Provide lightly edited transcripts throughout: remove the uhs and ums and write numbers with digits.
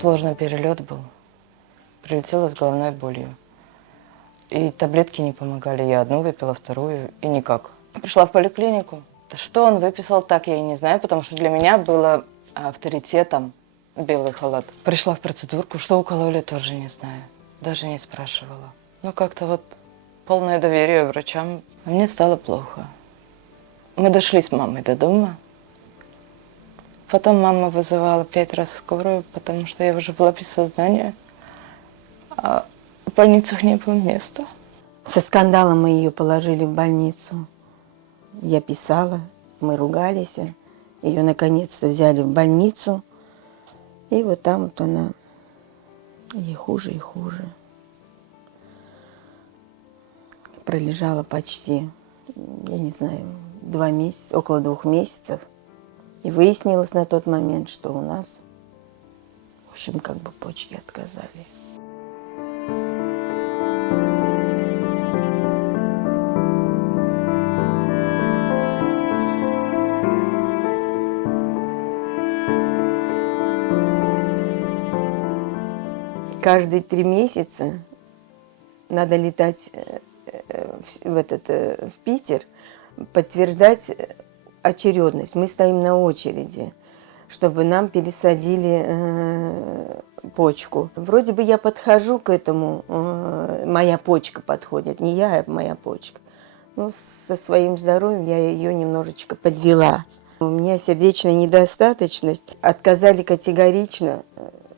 Сложный перелет был. Прилетела с головной болью. И таблетки не помогали. Я одну выпила, вторую, и никак. Пришла в поликлинику. Что он выписал, так я и не знаю, потому что для меня было авторитетом белый халат. Пришла в процедурку, что укололи, тоже не знаю. Даже не спрашивала. Ну, как-то вот полное доверие врачам. А мне стало плохо. Мы дошли с мамой до дома. Потом мама вызывала 5 раз скорую, потому что я уже была без сознания. А в больницах не было места. Со скандалом мы ее положили в больницу. Я писала, мы ругались. Ее наконец-то взяли в больницу. И вот там вот она и хуже, и хуже. Пролежала почти, я не знаю, 2 месяца, около 2 месяцев. И выяснилось на тот момент, что у нас, в общем, как бы почки отказали. Каждые 3 месяца надо летать в Питер, подтверждать очередность. Мы стоим на очереди, чтобы нам пересадили почку. Вроде бы я подхожу к этому, моя почка подходит, не я, а моя почка. Но со своим здоровьем я ее немножечко подвела. У меня сердечная недостаточность. Отказали категорично,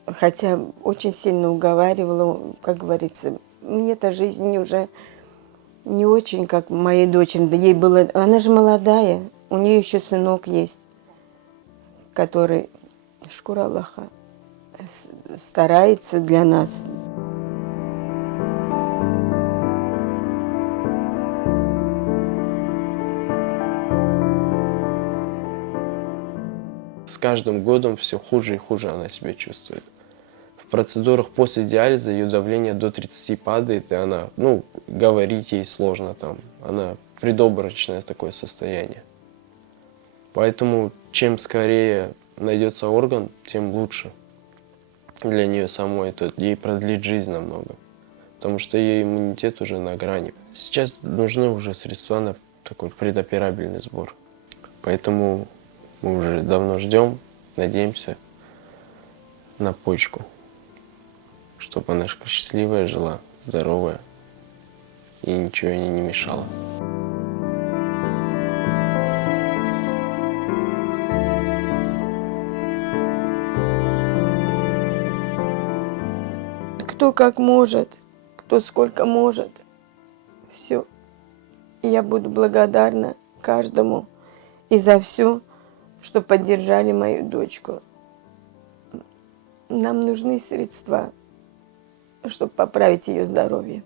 хотя очень сильно уговаривала, как говорится. Мне-то жизнь уже не очень, как моей дочери. Ей было, она же молодая, у нее еще сынок есть, который, шкура Аллаха, старается для нас. С каждым годом все хуже и хуже она себя чувствует. В процедурах после диализа ее давление до 30 падает, и она, говорить ей сложно там. Она предобморочное такое состояние. Поэтому чем скорее найдется орган, тем лучше для нее самой. Это ей продлит жизнь намного. Потому что ее иммунитет уже на грани. Сейчас нужны уже средства на такой предоперабельный сбор. Поэтому мы уже давно ждем, надеемся на почку. Чтобы она счастливая жила, здоровая и ничего ей не мешало. Кто как может, кто сколько может. Все. Я буду благодарна каждому и за все, что поддержали мою дочку. Нам нужны средства, чтобы поправить ее здоровье.